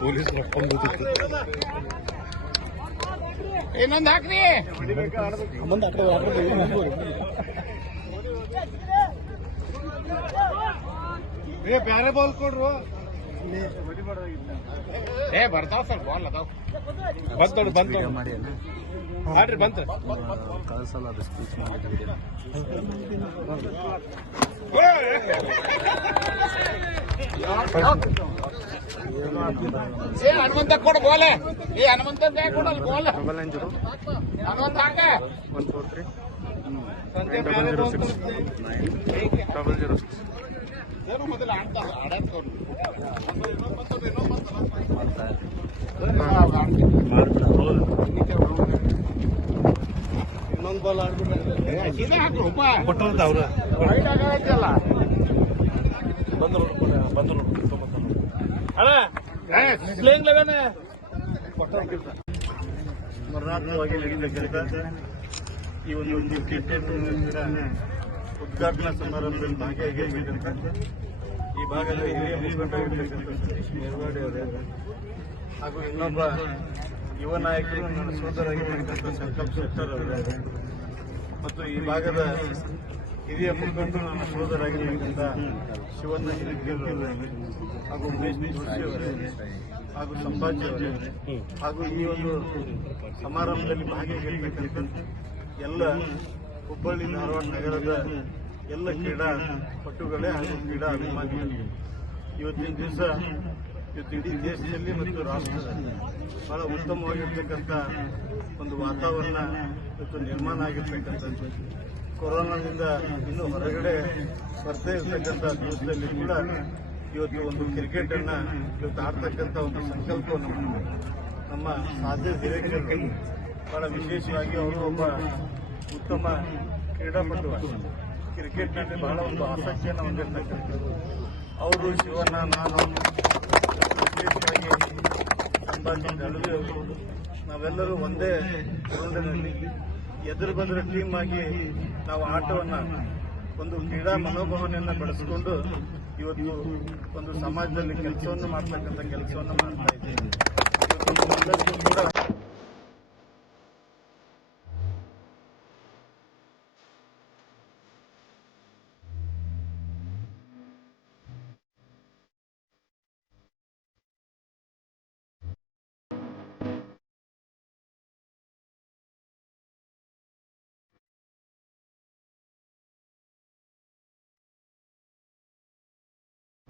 Police ಇನ್ನೊಂದು ಹಾಕ್ರಿ. ಏ ಬ್ಯಾರೆ ಬಾಲ್ ಕೊಡ್ರು. ಏ ಬರ್ತಾವ ಸರ್ ಬಾಲ್ ಅದಾವ. ಬಂತು ನೋಡಿ ಆಡ್ರಿ ಬಂತು ಮಾಡಿ ಬಂತ ಕಳಿಸಲ್ಲ ಅದು ಸ್ಪೀಚ್ ಮಾಡಿದ್ರೆ ಏ ಹನುಮಂತ ಕೊಡು ಬೋಲೆ ಏ ಹನುಮಂತ ಕೊಡಲ್ ಬೋಲ ಡಬಲ್ ನೈನ್ ಜೀರೋ. ಹನುಮಂತ ಹಾಕ one four three. Double zero six. Nine double zero six. ಏನು ಮೊದಲು ಆಡ್ತಾರ ಆಡಾಡ್ಕೊಂಡು ಇನ್ನೊಂದು ಬಾಲ್ ಆಡ್ಬಿಟ್ರೆ ಸೀದಾ ಹಾಕ್ರು ಕೊಟ್ಟಂತ ಅವ್ರು. ರೈಟ್ ಆಗೈತಲ್ಲ ಬಂದ್ರು ಬಂದ್ರು ಅಣ್ಣ ಈ ಒಂದು ಉದ್ಘಾಟನಾ ಸಮಾರಂಭದಲ್ಲಿ ಭಾಗಿಯಾಗಿರ್ತಕ್ಕಂಥ ಈ ಭಾಗದ ಹಿರಿಯ ಮುಖಂಡರಾಗಿರ್ತಕ್ಕಂಥ ಸತೀಶ್ ಹಾಗೂ ಇನ್ನೊಬ್ಬ ಯುವ ನಾಯಕರು ನನ್ನ ಸೋದರಾಗಿರ್ತಕ್ಕಂಥ ಸಂಕಲ್ಪ ಶೆಟ್ಟರ್ ಅವರೇ. ಮತ್ತು ಈ ಭಾಗದ ಹಿರಿಯ ಮುಖಂಡರು ನನ್ನ ಸೋದರಾಗಿರ್ತಕ್ಕಂಥ ಶಿವಣ್ಣ ಹಿರೇಕೆರೆ ಅವರೇ ಹಾಗೂ ಅವರೇ ಹಾಗೂ ಸಂಭಾಜಿ ಹಾಗೂ ಈ ಒಂದು ಸಮಾರಂಭದಲ್ಲಿ ಭಾಗಿಯಾಗಿರ್ತಕ್ಕಂಥ ಎಲ್ಲ ಹುಬ್ಬಳ್ಳಿ ಧಾರವಾಡ ನಗರದ ಎಲ್ಲ ಕ್ರೀಡಾ ಪಟುಗಳೇ ಹಾಗೂ ಕ್ರೀಡಾ ಅಭಿಮಾನಿಗಳಿಗೆ ಇವತ್ತಿನ ದಿವಸ ಇವತ್ತು ಇಡೀ ದೇಶದಲ್ಲಿ ಮತ್ತು ರಾಷ್ಟ್ರದಲ್ಲಿ ಬಹಳ ಉತ್ತಮವಾಗಿರ್ತಕ್ಕಂಥ ಒಂದು ವಾತಾವರಣ ಇವತ್ತು ನಿರ್ಮಾಣ ಆಗಿರ್ತಕ್ಕಂಥದ್ದು. ಕೊರೋನಾದಿಂದ ಇನ್ನು ಹೊರಗಡೆ ಸ್ಪರ್ಧೆ ಇರ್ತಕ್ಕಂಥ ದಿವಸದಲ್ಲಿ ಕೂಡ ಇವತ್ತು ಒಂದು ಕ್ರಿಕೆಟ್ ಅನ್ನ ಇವತ್ತು ಆಡ್ತಕ್ಕಂಥ ಒಂದು ಸಂಕಲ್ಪವನ್ನು. ನಮ್ಮ ಸಾಧ್ಯ ಕೈ ಬಹಳ ವಿಶೇಷವಾಗಿ ಅವರು ಒಬ್ಬ ಉತ್ತಮ ಕ್ರೀಡಾಪಟು ಕ್ರಿಕೆಟ್ನಲ್ಲಿ ಬಹಳ ಒಂದು ಆಸಕ್ತಿಯನ್ನು ಹೊಂದಿರ್ತಕ್ಕಂಥ ಅವರು ಶಿವಣ್ಣ, ನಾನು ವಿಶೇಷವಾಗಿ ಸಂಬಂಧಿಸಿದ ನಾವೆಲ್ಲರೂ ಒಂದೇ ಗ್ರೌಂಡಿನಲ್ಲಿ ಎದುರು ಬಂದರೆ ಟೀಮ್ ಆಗಿ ನಾವು ಆಟವನ್ನ ಒಂದು ಕ್ರೀಡಾ ಮನೋಭಾವನೆಯನ್ನ ಬೆಳೆಸಿಕೊಂಡು ಇವತ್ತು ಒಂದು ಸಮಾಜದಲ್ಲಿ ಕೆಲಸವನ್ನು ಮಾಡ್ತಕ್ಕಂಥ ಕೆಲಸವನ್ನು ಮಾಡ್ತಾ ಇದ್ದೀವಿ. ಕೂಡ